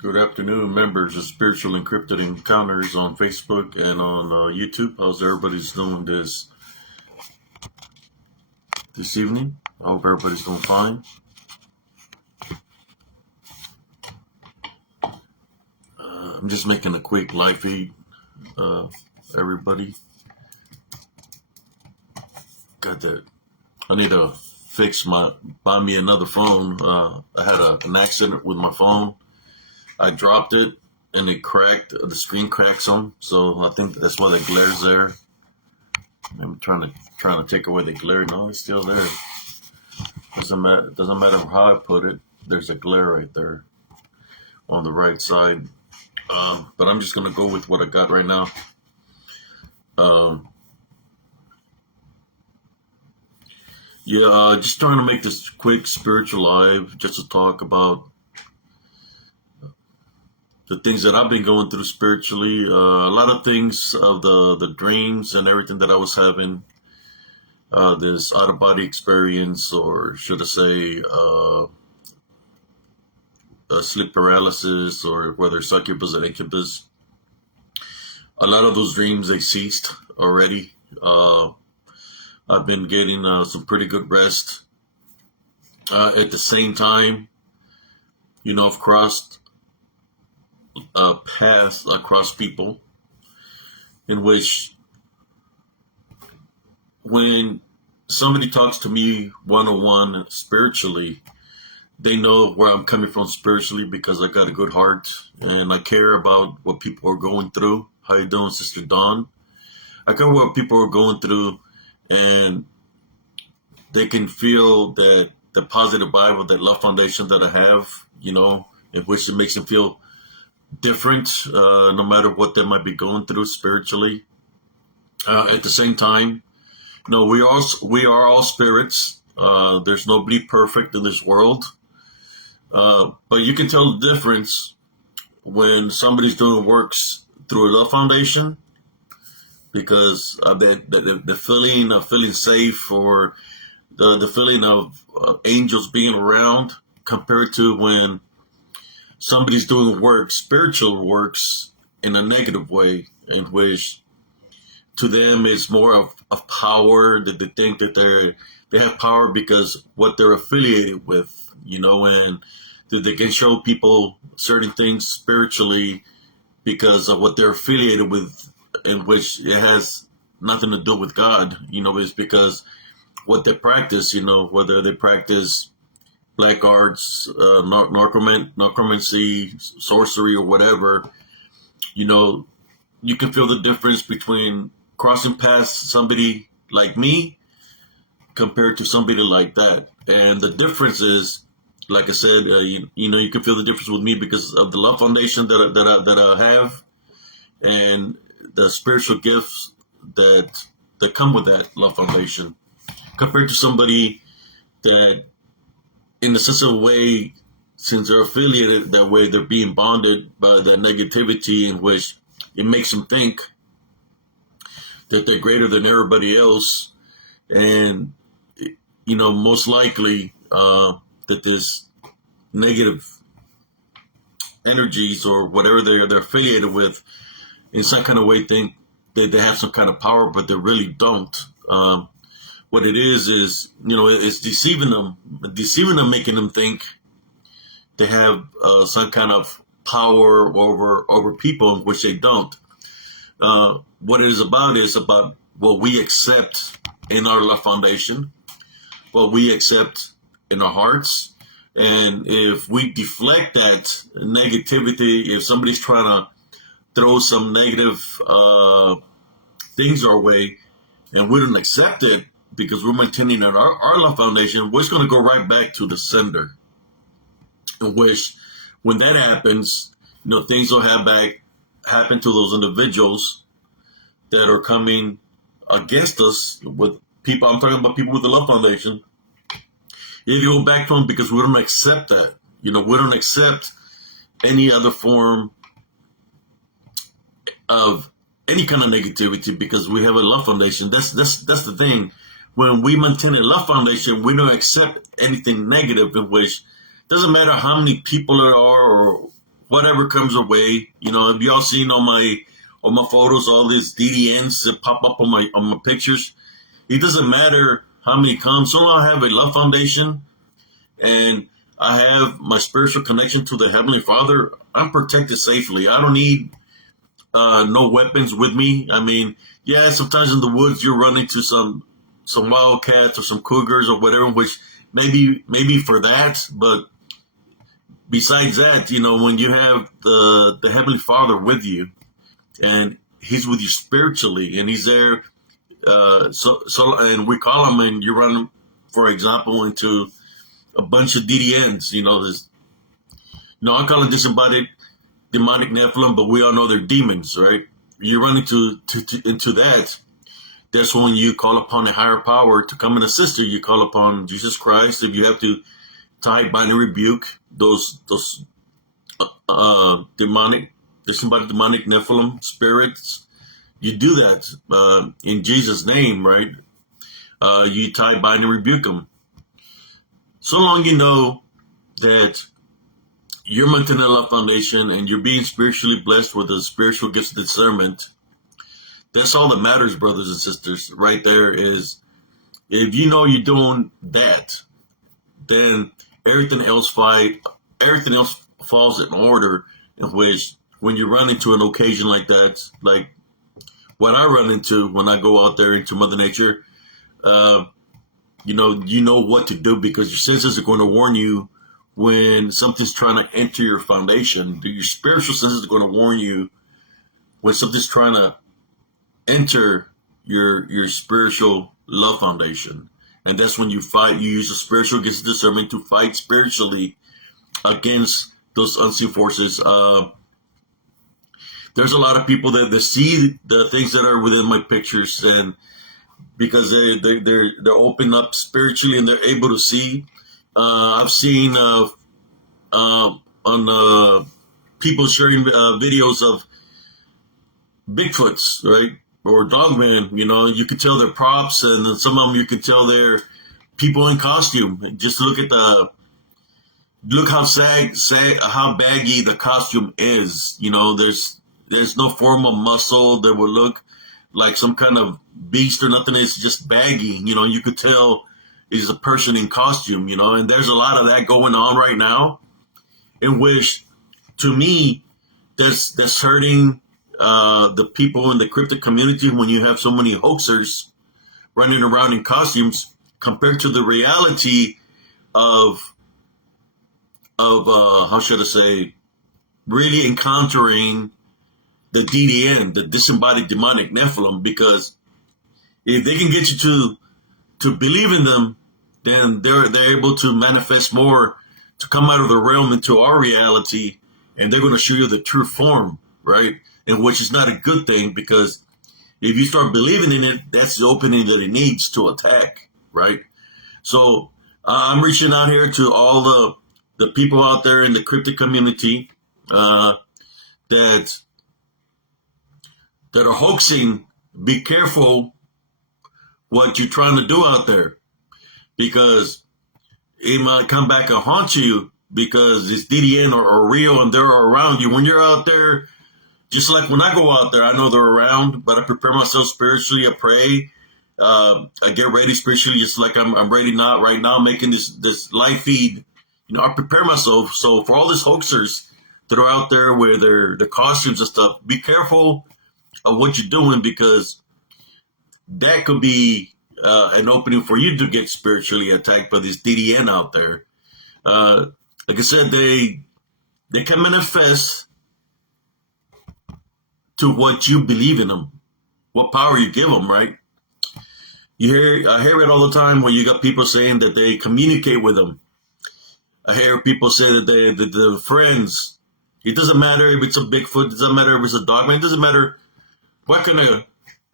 Good afternoon, members of Spiritual Encrypted Encounters on Facebook and on YouTube. How's everybody's doing this evening? I hope everybody's doing fine. I'm just making a quick live feed. Everybody, got that. I need to buy me another phone. I had an accident with my phone. I dropped it and it cracked. The screen cracked some, so I think that's why the glare's there. I'm trying to take away the glare. No, it's still there. Doesn't matter how I put it. There's a glare right there on the right side. But I'm just gonna go with what I got right now. Just trying to make this quick spiritual live, just to talk about the things that I've been going through spiritually. A lot of things of the dreams and everything that I was having. This out of body experience, or should I say, sleep paralysis, or whether succubus or incubus. A lot of those dreams, they ceased already. I've been getting some pretty good rest. At the same time, I've crossed paths across people in which when somebody talks to me one-on-one spiritually, they know where I'm coming from spiritually because I got a good heart and I care about what people are going through. How you doing, Sister Dawn? I care what people are going through, and they can feel that the positive vibe of that love foundation that I have, in which it makes them feel different, no matter what they might be going through spiritually. At the same time, we are all spirits. There's nobody perfect in this world. But you can tell the difference when somebody's doing works through a love foundation, because the feeling of feeling safe, or the feeling of angels being around, compared to when somebody's doing work, spiritual works, in a negative way, in which to them it's more of power, that they think that they have power because what they're affiliated with, and that they can show people certain things spiritually because of what they're affiliated with, in which it has nothing to do with God. It's because what they practice, whether they practice black arts, necromancy, sorcery, or whatever, you can feel the difference between crossing past somebody like me compared to somebody like that. And the difference is, like I said, you can feel the difference with me because of the love foundation that I have, and the spiritual gifts that come with that love foundation, compared to somebody that, in a sense of a way, since they're affiliated that way, they're being bonded by that negativity, in which it makes them think that they're greater than everybody else. And, most likely that this negative energies, or whatever they're affiliated with, in some kind of way think that they have some kind of power, but they really don't. What it is, it's deceiving them, making them think they have some kind of power over people, which they don't. What it is about what we accept in our love foundation, what we accept in our hearts. And if we deflect that negativity, if somebody's trying to throw some negative things our way, and we don't accept it because we're maintaining our love foundation, we're going to go right back to the sender. In which, when that happens, things will happen to those individuals that are coming against us with people. I'm talking about people with the love foundation. You go back to them because we don't accept that. We don't accept any other form of any kind of negativity because we have a love foundation. That's the thing. When we maintain a love foundation, we don't accept anything negative, in which doesn't matter how many people there are or whatever comes away. Have y'all seen on my photos all these DDNs that pop up on my pictures? It doesn't matter how many come. So long I have a love foundation and I have my spiritual connection to the Heavenly Father, I'm protected safely. I don't need no weapons with me. I mean, yeah, sometimes in the woods you run into some wildcats or some cougars or whatever, which maybe for that, but besides that, when you have the Heavenly Father with you and He's with you spiritually and He's there, and we call Him, and you run, for example, into a bunch of DDNs. I call it disembodied demonic Nephilim, but we all know they're demons, right? You run into that. That's when you call upon a higher power to come and assist you. You call upon Jesus Christ. If you have to tie, bind, and rebuke those demonic, disembodied demonic Nephilim spirits, you do that in Jesus' name, right? You tie, bind, and rebuke them. So long you know that you're maintaining a love foundation and you're being spiritually blessed with the spiritual gifts of discernment, that's all that matters, brothers and sisters. Right there is, if you know you're doing that, then everything else falls in order. In which, when you run into an occasion like that, like what I run into when I go out there into Mother Nature, you know what to do, because your senses are going to warn you when something's trying to enter your foundation. Your spiritual senses are going to warn you when something's trying to enter your spiritual love foundation. And that's when you fight. You use the spiritual gifts of discernment to fight spiritually against those unseen forces. There's a lot of people that see the things that are within my pictures, and because they're open up spiritually and they're able to see. I've seen on people sharing videos of Bigfoots, right, or Dogman. You can tell they're props, and then some of them you can tell they're people in costume. Just look how baggy the costume is. There's no form of muscle that would look like some kind of beast or nothing. It's just baggy. You could tell is a person in costume, and there's a lot of that going on right now, in which, to me, that's hurting the people in the cryptid community when you have so many hoaxers running around in costumes compared to the reality of how should I say, really encountering the DDN, the disembodied demonic Nephilim, because if they can get you to believe in them, then they're able to manifest more, to come out of the realm into our reality, and they're going to show you the true form, right? And which is not a good thing, because if you start believing in it, that's the opening that it needs to attack, right? So I'm reaching out here to all the people out there in the cryptid community that are hoaxing. Be careful what you're trying to do out there, because it might come back and haunt you, because this DDN are real and they're around you. When you're out there, just like when I go out there, I know they're around, but I prepare myself spiritually. I pray. I get ready spiritually, just like I'm ready now, right now, making this live feed. I prepare myself. So for all these hoaxers that are out there with their costumes and stuff, be careful of what you're doing, because that could be an opening for you to get spiritually attacked by this DDN out there. Like I said, they can manifest to what you believe in them, what power you give them, right? I hear it all the time when you got people saying that they communicate with them. I hear people say that they're friends. It doesn't matter if it's a Bigfoot, it doesn't matter if it's a dogman, it doesn't matter what kind of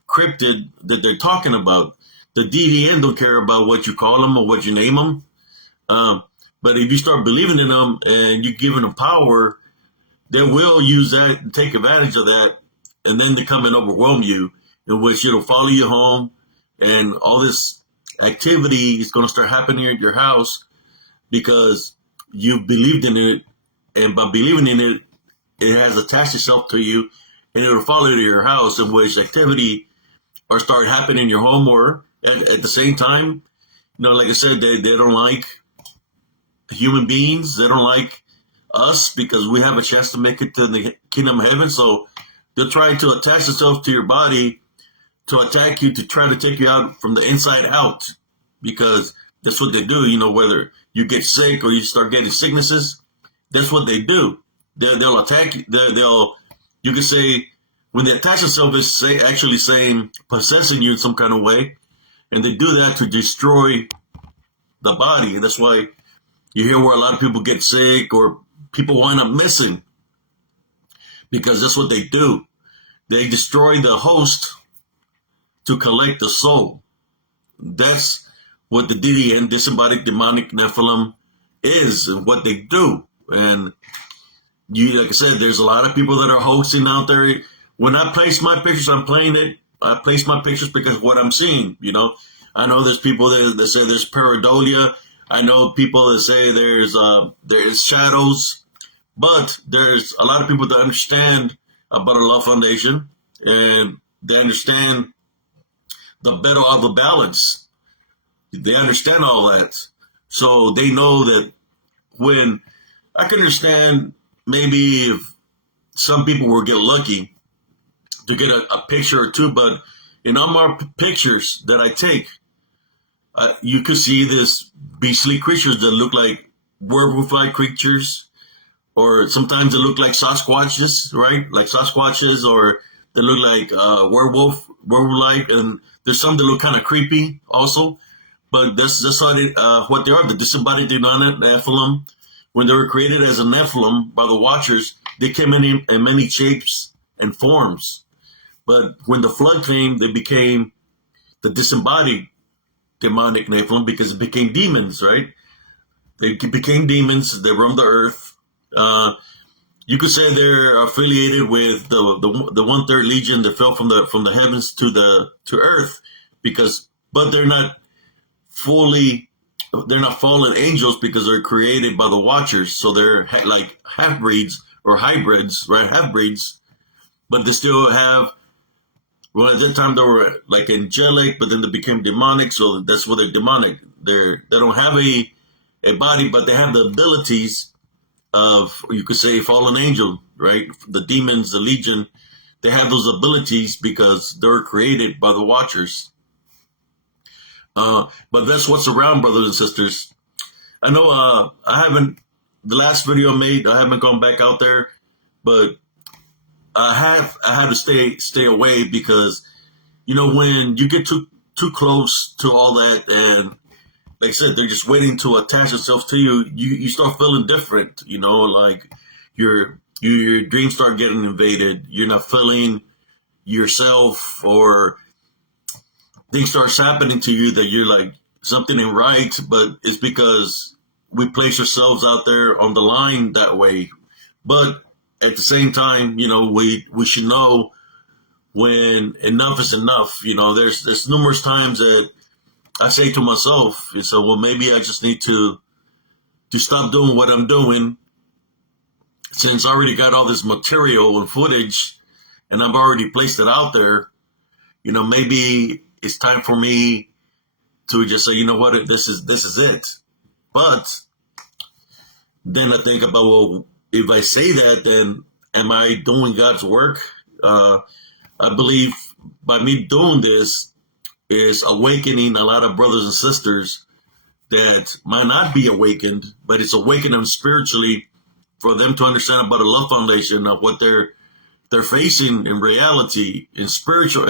cryptid that they're talking about. The DDN don't care about what you call them or what you name them. But if you start believing in them and you're giving them power, they will use that and take advantage of that, and then they come and overwhelm you, in which it'll follow you home, and all this activity is going to start happening at your house because you believed in it, and by believing in it, it has attached itself to you, and it'll follow you to your house, in which activity or start happening in your home, or at the same time, like I said, they don't like human beings. They don't like us because we have a chance to make it to the kingdom of heaven. So they'll try to attach themselves to your body to attack you, to try to take you out from the inside out, because that's what they do. Whether you get sick or you start getting sicknesses, that's what they do. They'll attack you. You can say, when they attach themselves, is actually saying, possessing you in some kind of way. And they do that to destroy the body. And that's why you hear where a lot of people get sick or people wind up missing, because that's what they do. They destroy the host to collect the soul. That's what the DD and disembodied demonic Nephilim is, and what they do. And like I said, there's a lot of people that are hoaxing out there. When I place my pictures, I'm playing it. I place my pictures because of what I'm seeing. I know there's people that say there's pareidolia. I know people that say there's shadows, but there's a lot of people that understand about a love foundation, and they understand the battle of the balance. They understand all that. So they know that when I can understand maybe if some people will get lucky to get a picture or two, but in all my pictures that I take, you could see this beastly creatures that look like werewolf-like creatures, or sometimes they look like Sasquatches, right? Like Sasquatches, or they look like werewolf-like, and there's some that look kind of creepy also. But that's how what they are. The disembodied demonic Nephilim, when they were created as a Nephilim by the Watchers, they came in many shapes and forms. But when the flood came, they became the disembodied demonic Nephilim, because it became demons, right? They became demons. They roamed the earth. You could say they're affiliated with the 1/3 Legion that fell from the heavens to earth, but they're not fallen angels, because they're created by the Watchers. So they're like half-breeds or hybrids, right? Half-breeds, but they still have. Well, at that time they were like angelic, but then they became demonic. So that's why they're demonic. They don't have a body, but they have the abilities of, you could say, fallen angel, right? The demons, the Legion, they have those abilities because they're created by the Watchers. But that's what's around, brothers and sisters. I know the last video I made, I haven't gone back out there, but I had to stay away, because when you get too close to all that, and like I said, they're just waiting to attach themselves to you. You start feeling different, like your dreams start getting invaded. You're not feeling yourself, or things starts happening to you that you're like, something ain't right. But it's because we place ourselves out there on the line that way. But at the same time, we should know when enough is enough. There's numerous times that I say to myself, well, maybe I just need to stop doing what I'm doing, since I already got all this material and footage, and I've already placed it out there. Maybe it's time for me to just say, what, this is it. But then I think about, well, if I say that, then am I doing God's work? I believe by me doing this is awakening a lot of brothers and sisters that might not be awakened, but it's awakening them spiritually, for them to understand about the love foundation of what they're facing in reality, in spiritual,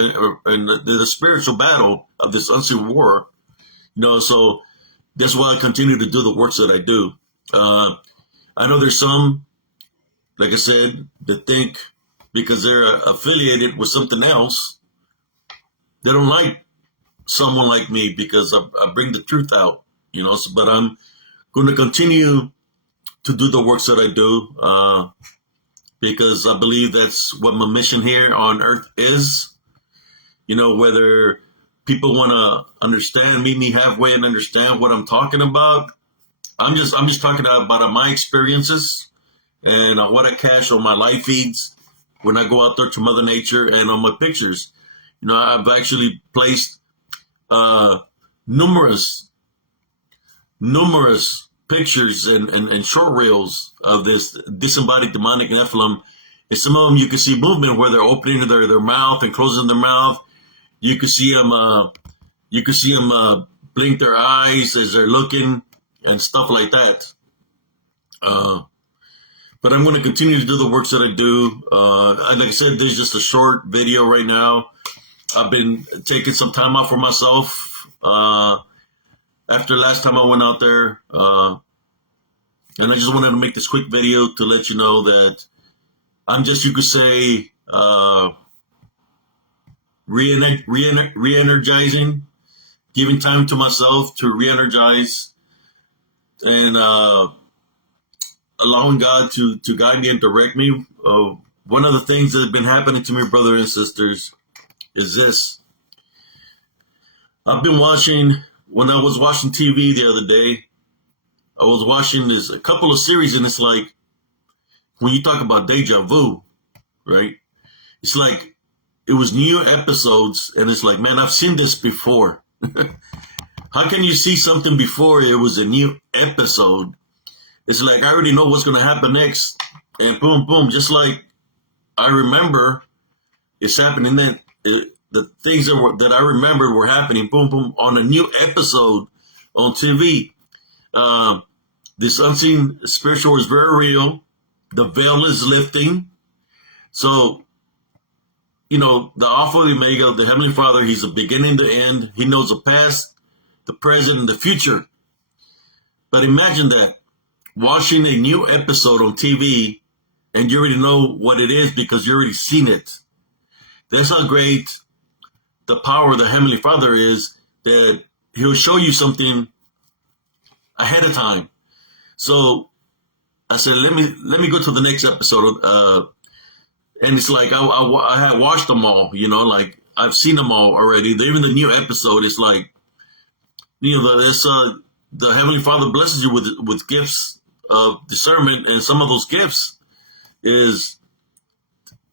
and the spiritual battle of this unseen war. So that's why I continue to do the works that I do. I know there's some, like I said, that think because they're affiliated with something else, they don't like someone like me, because I bring the truth out, but I'm going to continue to do the works that I do, because I believe that's what my mission here on earth is. Whether people want to meet me halfway and understand what I'm talking about, I'm just talking about my experiences, and what I cache on my live feeds when I go out there to Mother Nature and on my pictures. I've actually placed numerous pictures and short reels of this disembodied demonic Nephilim. And some of them you can see movement where they're opening their mouth and closing their mouth. You can see them. Blink their eyes as they're looking and stuff like that. But I'm going to continue to do the works that I do. Like I said, there's just a short video right now. I've been taking some time off for myself after last time I went out there. And I just wanted to make this quick video to let you know that I'm just, you could say, re-energizing, giving time to myself to re-energize, and allowing God to guide me and direct me. One of the things that have been happening to me, brothers and sisters, is this. I've been watching, when I was watching TV the other day, I was watching a couple of series, and it's like, when you talk about deja vu, right? It's like, it was new episodes, and it's like, man, I've seen this before. How can you see something before it was a new episode? It's like, I already know what's going to happen next, and boom, boom, just like I remember it's happening then. The things that I remembered were happening, boom, boom, on a new episode on TV. This unseen spiritual is very real. The veil is lifting. So, the Alpha and the Omega, the Heavenly Father, He's the beginning, the end. He knows the past, the present, and the future. But imagine that, watching a new episode on TV, and you already know what it is because you already seen it. That's how great the power of the Heavenly Father is, that He'll show you something ahead of time. So I said, let me go to the next episode. And it's like, I had watched them all, like I've seen them all already. Even the new episode, it's like, the Heavenly Father blesses you with gifts of discernment. And some of those gifts is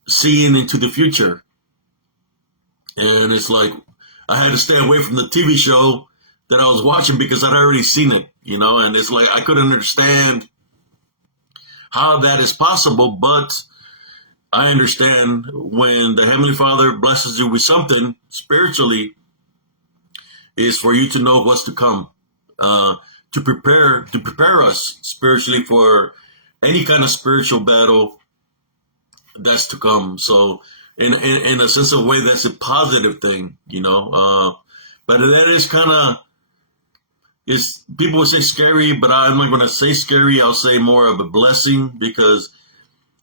seeing into the future. And it's like, I had to stay away from the TV show that I was watching because I'd already seen it, and it's like, I couldn't understand how that is possible, but I understand when the Heavenly Father blesses you with something spiritually, is for you to know what's to come, to prepare us spiritually for any kind of spiritual battle that's to come. So in a sense of way, that's a positive thing, but that is kind of, people would say scary, but I'm not going to say scary. I'll say more of a blessing, because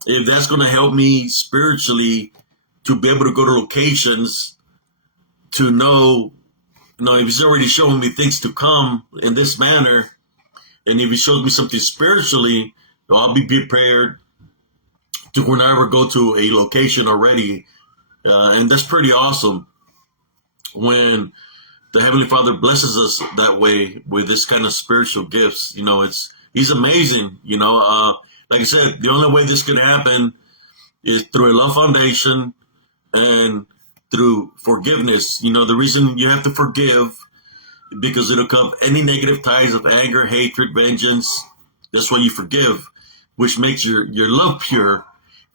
if that's going to help me spiritually to be able to go to locations to know, if He's already showing me things to come in this manner, and if He shows me something spiritually, I'll be prepared to whenever I go to a location already. And that's pretty awesome when the Heavenly Father blesses us that way with this kind of spiritual gifts. He's amazing. Like I said, the only way this can happen is through a love foundation and through forgiveness. The reason you have to forgive, because it'll cut any negative ties of anger, hatred, vengeance. That's why you forgive, which makes your love pure.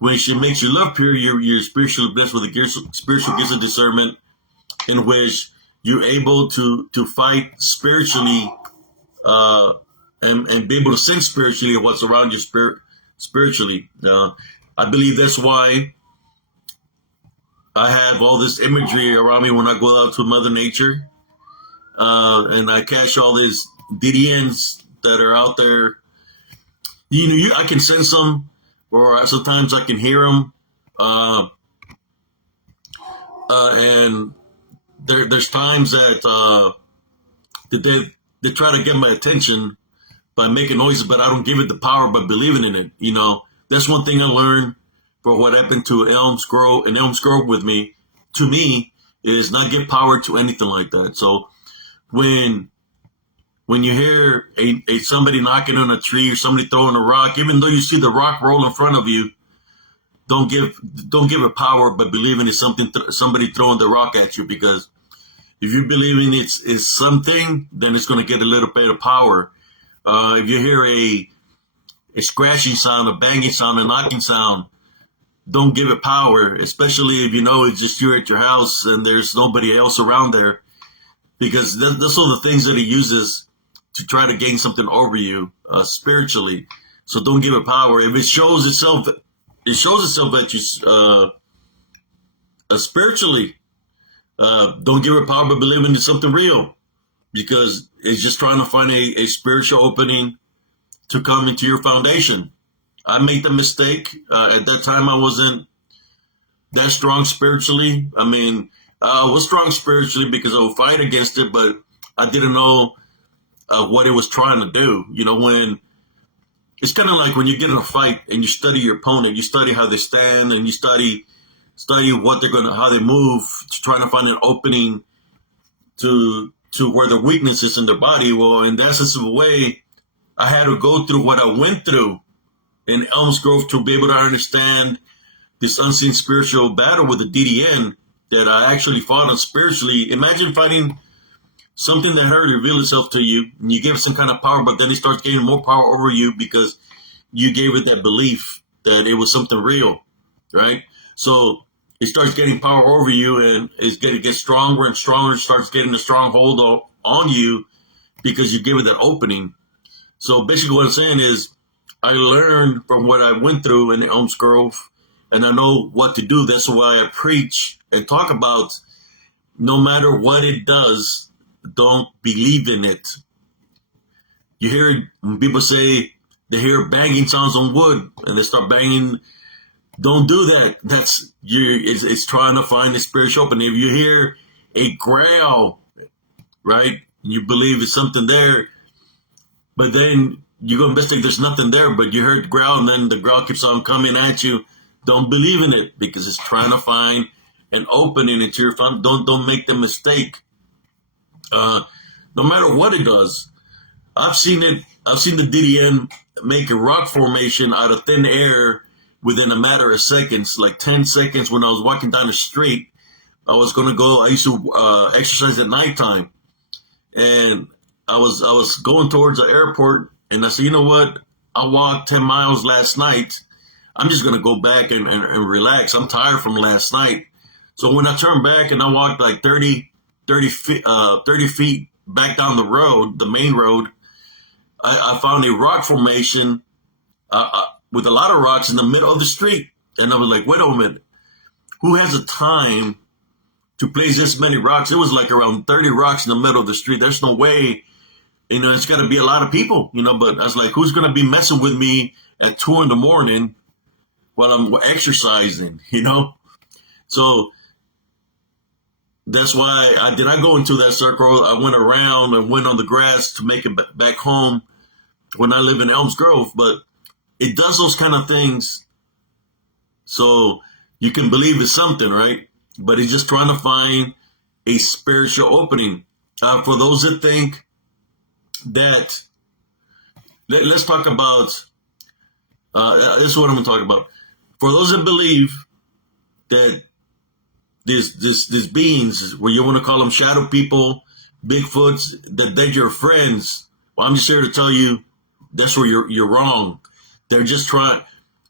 When she makes your love pure, you're spiritually blessed with the spiritual gifts of discernment, in which you're able to fight spiritually, and be able to sing spiritually what's around you spiritually. I believe that's why I have all this imagery around me when I go out to Mother Nature, and I catch all these DDNs that are out there. I can sense them, or sometimes I can hear them, and there's times that they try to get my attention by making noises, but I don't give it the power by believing in it. That's one thing I learned for what happened to Elms Grove with me. To me, is not give power to anything like that. So when when you hear somebody knocking on a tree or somebody throwing a rock, even though you see the rock roll in front of you, don't give it power, but believe in it's somebody throwing the rock at you. Because if you believe in it's something, then it's going to get a little bit of power. If you hear a scratching sound, a banging sound, a knocking sound, don't give it power, especially if you know it's just you at your house and there's nobody else around there, because that's all the things that he uses to try to gain something over you spiritually. So don't give it power. If it shows itself at you spiritually. Don't give it power, but believe in something real, because it's just trying to find a spiritual opening to come into your foundation. I made the mistake. At that time, I wasn't that strong spiritually. I mean, I was strong spiritually because I would fight against it, but I didn't know what it was trying to do. You know, when it's kind of like when you get in a fight and you study your opponent, you study how they stand, and you study what how they move, to trying to find an opening to where the weakness is in their body. Well, in that sense of a way, I had to go through what I went through in Elms Grove to be able to understand this unseen spiritual battle with the DDN that I actually fought on spiritually. Imagine fighting something that had to reveal itself to you, and you give it some kind of power, but then it starts gaining more power over you because you gave it that belief that it was something real, right? So it starts getting power over you, and it's going to get stronger and stronger. It starts getting a strong hold on you because you give it that opening. So basically what I'm saying is I learned from what I went through in Elms Grove, and I know what to do. That's why I preach and talk about no matter what it does, don't believe in it. You hear people say they hear banging sounds on wood and they start banging. Don't do that. It's trying to find the spiritual opening. If you hear a growl, right, you believe it's something there, but then you go mistake there's nothing there, but you heard the growl and then the growl keeps on coming at you. Don't believe in it because it's trying to find an opening into your fun. Don't make the mistake. No matter what it does, I've seen the DDN make a rock formation out of thin air within a matter of seconds, like 10 seconds. When I was walking down the street, I used to exercise at nighttime, and I was going towards the airport, and I said, you know what? I walked 10 miles last night. I'm just going to go back and relax. I'm tired from last night. So when I turned back and I walked like 30 feet back down the road, the main road, I found a rock formation with a lot of rocks in the middle of the street. And I was like, wait a minute. Who has the time to place this many rocks? It was like around 30 rocks in the middle of the street. There's no way, it's got to be a lot of people, but I was like, who's going to be messing with me at 2 a.m. while I'm exercising, So that's why I go into that circle. I went around and went on the grass to make it back home when I live in Elms Grove. But it does those kind of things so you can believe it's something, right? But it's just trying to find a spiritual opening. For those that think that, let's talk about, this is what I'm going to talk about. For those that believe that these beings, where you want to call them shadow people, Bigfoots, that they're your friends, well, I'm just here to tell you that's where you're wrong. They're just trying.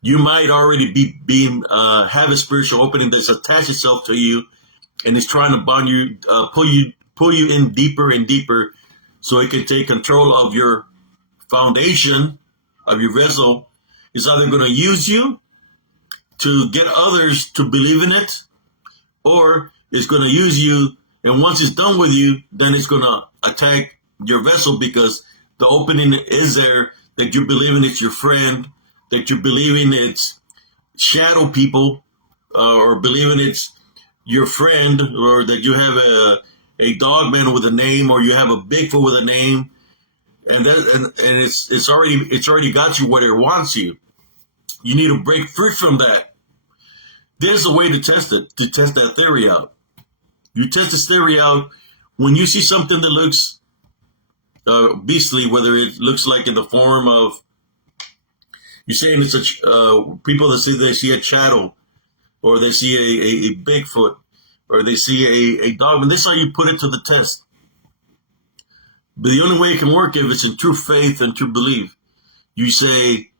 You might already be have a spiritual opening that's attached itself to you, and it's trying to bond you, pull you in deeper and deeper, so it can take control of your foundation, of your vessel. It's either going to use you to get others to believe in it, or it's going to use you, and once it's done with you, then it's going to attack your vessel, because the opening is there, that you believe in it's your friend, that you believe in it's shadow people, or believe in it's your friend, or that you have a dog man with a name, or you have a Bigfoot with a name, and it's already got you where it wants you. You need to break free from that. There's a way to test it, to test that theory out. You test this theory out when you see something that looks beastly, whether it looks like in the form of, you're saying it's people that say they see a shadow, or they see a Bigfoot, or they see a dog, and this is how you put it to the test. But the only way it can work if it's in true faith and true belief. You say,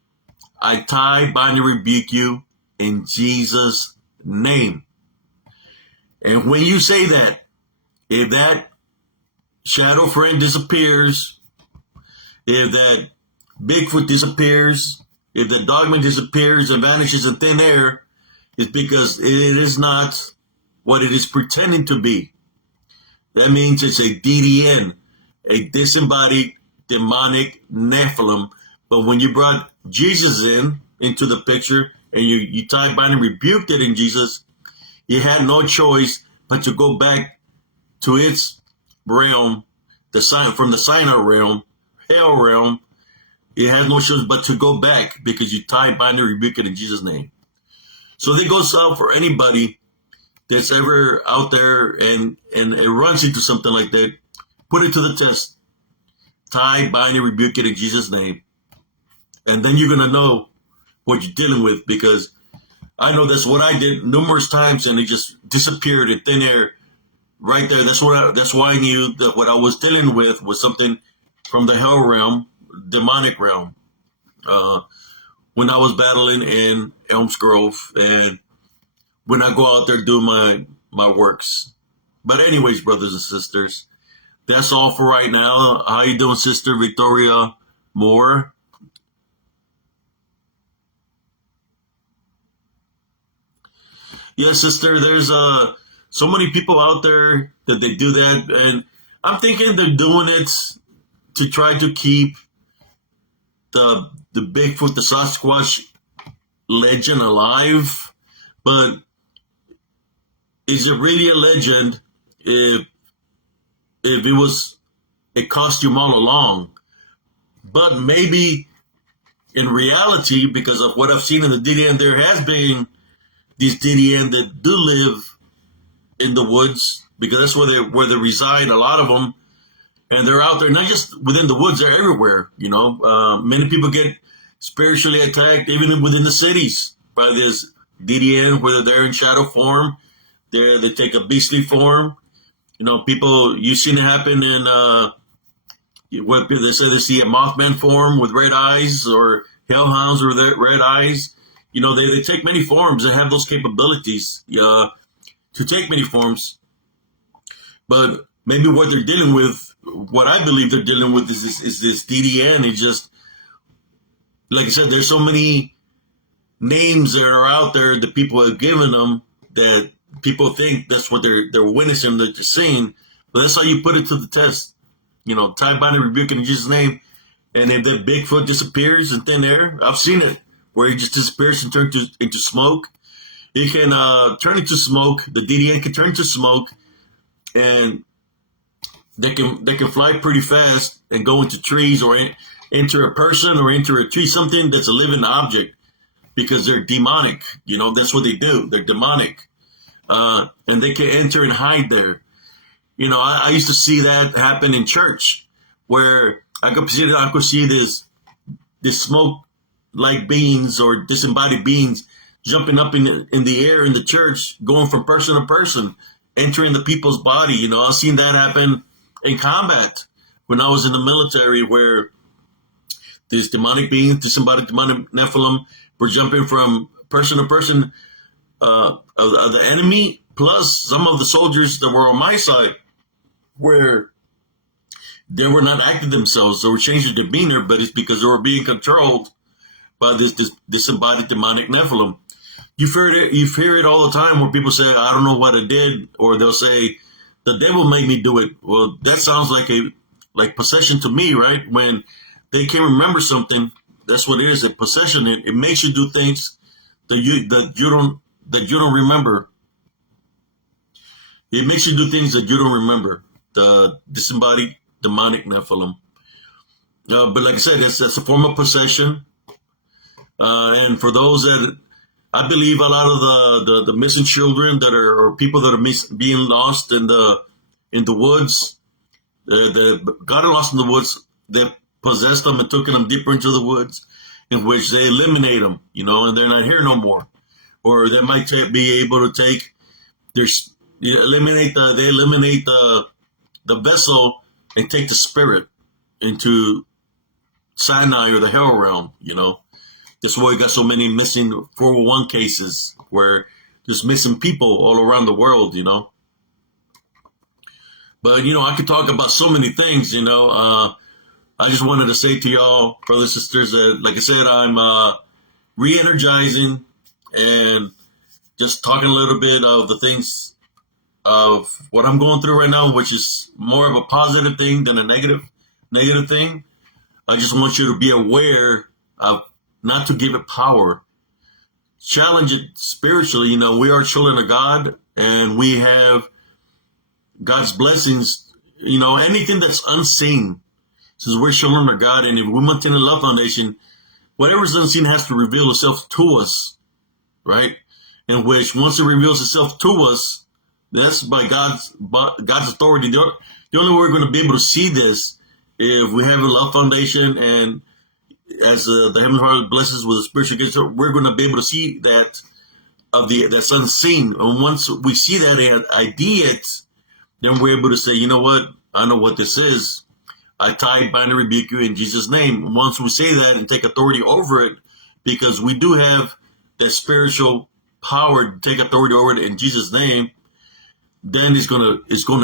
I tie, bind, and rebuke you in Jesus' name. And when you say that, if that shadow friend disappears, if that Bigfoot disappears, if the dogman disappears and vanishes in thin air, it's because it is not what it is pretending to be. That means it's a DDN, a disembodied demonic Nephilim. But when you brought Jesus into the picture, and you tied, bind, and rebuked it in Jesus, you had no choice but to go back to its realm, from the Sinai realm, hell realm. You had no choice but to go back because you tied, bind, and rebuke it in Jesus' name. So that goes out for anybody that's ever out there and it runs into something like that. Put it to the test. Tie, bind, and rebuke it in Jesus' name. And then you're going to know what you're dealing with, because I know that's what I did numerous times, and it just disappeared in thin air right there. That's why I knew that what I was dealing with was something from the hell realm, demonic realm. When I was battling in Elms Grove, and when I go out there doing my works. But anyways, brothers and sisters, that's all for right now. How you doing, Sister Victoria Moore? Yes, sister, there's so many people out there that they do that, and I'm thinking they're doing it to try to keep the Bigfoot, the Sasquatch legend alive. But is it really a legend if it costume all along? But maybe in reality, because of what I've seen in the DDN, there has been these DDN that do live in the woods, because that's where they reside, a lot of them. And they're out there, not just within the woods, they're everywhere. Many people get spiritually attacked, even within the cities, by this DDN, whether they're in shadow form, they take a beastly form. People, you've seen it happen in what they say they see a Mothman form with red eyes, or hellhounds with red eyes. They take many forms and have those capabilities to take many forms. But maybe what they're dealing with, what I believe they're dealing with, is this DDN. It's just, like I said, there's so many names that are out there that people have given them that people think that's what they're witnessing, that they're seeing. But that's how you put it to the test. Tie, bind, and rebuke in Jesus' name. And if that Bigfoot disappears in thin air, I've seen it, where he just disappears and turns into smoke. It can turn into smoke. The DDN can turn into smoke, and they can fly pretty fast and go into trees, or enter a person, or enter a tree, something that's a living object, because they're demonic. That's what they do. They're demonic, and they can enter and hide there. I used to see that happen in church, where I could see this smoke like beings, or disembodied beings, jumping up in the air in the church, going from person to person, entering the people's body. I've seen that happen in combat when I was in the military, where these demonic beings, disembodied demonic Nephilim, were jumping from person to person of the enemy, plus some of the soldiers that were on my side, where they were not acting themselves. They were changing their demeanor, but it's because they were being controlled by this disembodied demonic Nephilim. You hear it all the time, where people say, I don't know what I did, or they'll say, the devil made me do it. Well, that sounds like possession to me, right? When they can't remember something, that's what it is, a possession. It makes you do things that you don't remember. It makes you do things that you don't remember. The disembodied demonic Nephilim. But like I said, that's a form of possession. And for those that, I believe a lot of the missing children that are, or people that are being lost in the woods, that got lost in the woods, that possessed them and took them deeper into the woods, in which they eliminate them, and they're not here no more. Or they might be able to take their they eliminate the vessel and take the spirit into Sinai or the hell realm. That's why we got so many missing 401 cases where there's missing people all around the world. But I could talk about so many things. I just wanted to say to y'all, brothers and sisters, that like I said, I'm re-energizing and just talking a little bit of the things of what I'm going through right now, which is more of a positive thing than a negative thing. I just want you to be aware of not to give it power. Challenge it spiritually. We are children of God, and we have God's blessings. Anything that's unseen, since we're children of God, and if we maintain a love foundation, whatever's unseen has to reveal itself to us, right? In which once it reveals itself to us, that's by God's authority. The only way we're going to be able to see this if we have a love foundation, and as the Heavenly Father blesses with a spiritual gift, we're going to be able to see that that's unseen. And once we see that and ID it, then we're able to say, you know what? I know what this is. I tie, bind, and rebuke you in Jesus' name. Once we say that and take authority over it, because we do have that spiritual power to take authority over it in Jesus' name, then it's gonna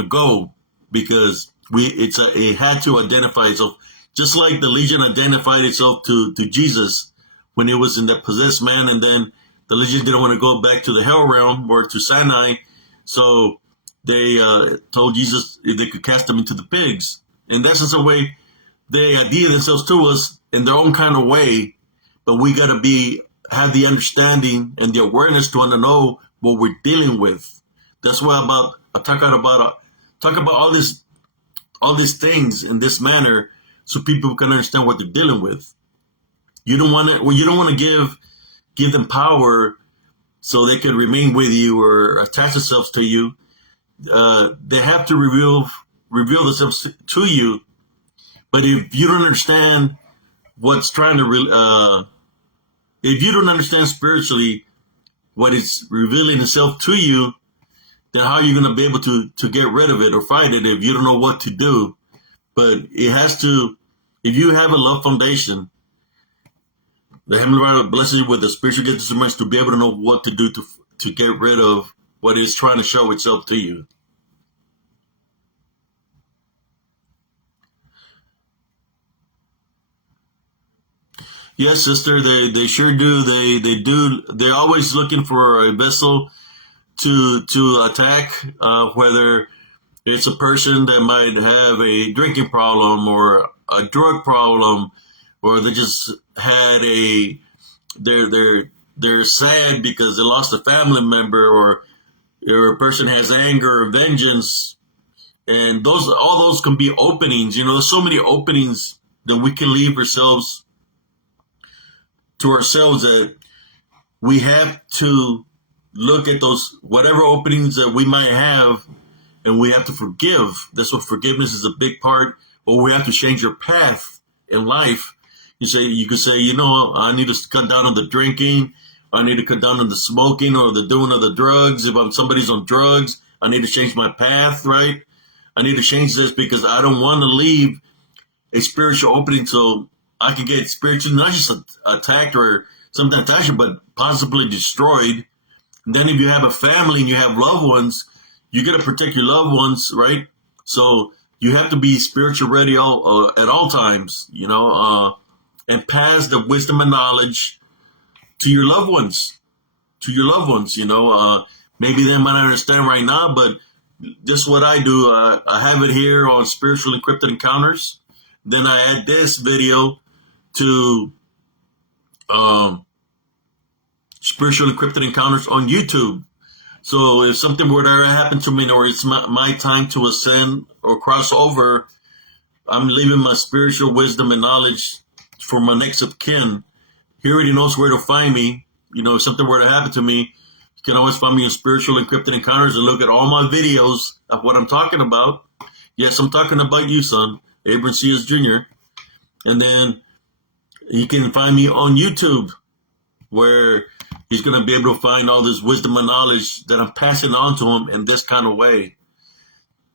go, because it had to identify itself, just like the Legion identified itself to Jesus when it was in that possessed man, and then the Legion didn't want to go back to the hell realm or to Sinai, so they told Jesus if they could cast them into the pigs. And that's just a way they ID themselves to us in their own kind of way, but we got to have the understanding and the awareness to want to know what we're dealing with. That's why I talk about all these things in this manner, so people can understand what they're dealing with. You don't want to give them power so they can remain with you or attach themselves to you. They have to reveal themselves to you. But if you don't understand what's trying to, if you don't understand spiritually what is revealing itself to you, then how are you going to be able to get rid of it or fight it if you don't know what to do? But it has to, if you have a love foundation, the Heavenly Father blesses you with the spiritual gift so much to be able to know what to do to get rid of what is trying to show itself to you. Yes, sister, they sure do. They do. They're always looking for a vessel to attack, whether it's a person that might have a drinking problem or a drug problem, or they just had they're sad because they lost a family member, or a person has anger or vengeance, and all those can be openings. There's so many openings that we can leave ourselves that we have to look at those whatever openings that we might have, and we have to forgive. That's what forgiveness is, a big part. Or we have to change your path in life. You could say, I need to cut down on the drinking. I need to cut down on the smoking or the doing of the drugs. If somebody's on drugs, I need to change my path, right? I need to change this because I don't want to leave a spiritual opening so I can get spiritually not just attacked or something attached, but possibly destroyed. And then if you have a family and you have loved ones, you got to protect your loved ones, right? So you have to be spiritual ready at all times, and pass the wisdom and knowledge to your loved ones. Maybe they might not understand right now, but this is what I do. I have it here on Spiritual Encrypted Encounters. Then I add this video to Spiritual Encrypted Encounters on YouTube. So if something were to ever happen to me, or it's my time to ascend or cross over, I'm leaving my spiritual wisdom and knowledge for my next of kin. He already knows where to find me. If something were to happen to me, you can always find me in Spiritual Encrypted Encounters and look at all my videos of what I'm talking about. Yes, I'm talking about you, son, Abram Sears Jr. And then you can find me on YouTube, where he's going to be able to find all this wisdom and knowledge that I'm passing on to him in this kind of way.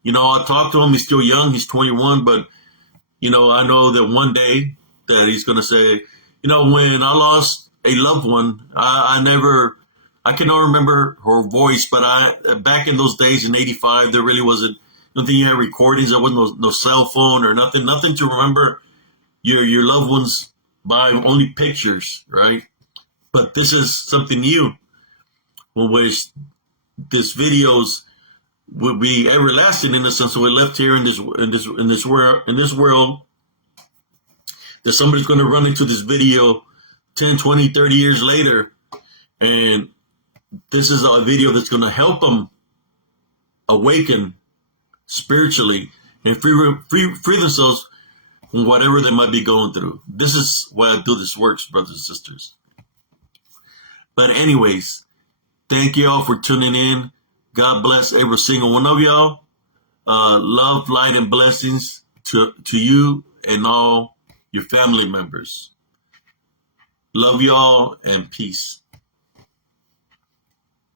I talked to him. He's still young. He's 21, but I know that one day that he's going to say, when I lost a loved one, I cannot remember her voice, but back in those days in '85, there really wasn't nothing. You had recordings. There wasn't no cell phone or nothing to remember your loved ones by, only pictures, right? But this is something new, in which this videos will be everlasting, in the sense that we're left here in this world, that somebody's going to run into this video 10, 20, 30 years later, and this is a video that's going to help them awaken spiritually and free themselves from whatever they might be going through. This is why I do this works, brothers and sisters. But anyways, thank you all for tuning in. God bless every single one of y'all. Love, light, and blessings to you and all your family members. Love y'all and peace.